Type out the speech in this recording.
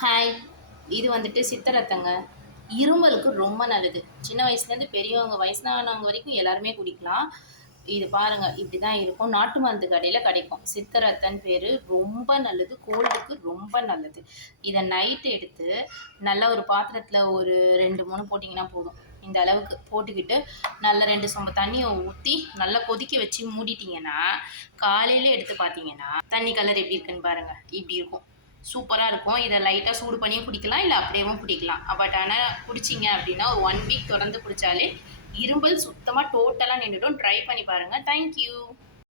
Hi. இது வந்துட்டு சித்தரத்தங்க. இருமலுக்கு ரொம்ப நல்லது. சின்ன வயசுலேருந்து பெரியவங்க வயசானவங்க வரைக்கும் எல்லாருமே குடிக்கலாம். இது பாருங்க, இப்படி தான் இருக்கும். நாட்டு மருந்து கடையில கிடைக்கும். சித்தரத்தன்னு பேரு. ரொம்ப நல்லது. கோல்டுக்கு ரொம்ப நல்லது. இத நைட் எடுத்து நல்லா ஒரு பாத்திரத்துல ஒரு 2, 3 போட்டீங்கன்னா போதும். இந்த அளவுக்கு போட்டுக்கிட்டு நல்லா 2 சொம்பு தண்ணிய ஊத்தி நல்லா கொதிக்க வச்சு மூடிட்டீங்கன்னா, காலையில எடுத்து பார்த்தீங்கன்னா, தண்ணி கலர் எப்படி இருக்குன்னு பாருங்க. இப்படி இருக்கும். சூப்பரா இருக்கும். இத லைட்டா சூடு பண்ணியும் குடிக்கலாம். இல்ல அப்படியேவும் குடிக்கலாம். பட் ஆனா குடிச்சீங்க அப்படின்னா, ஒரு 1 வீக் தொடர்ந்து குடிச்சாலே இருமல் சுத்தமா டோட்டலா நின்னுடும். ட்ரை பண்ணி பாருங்க. Thank you.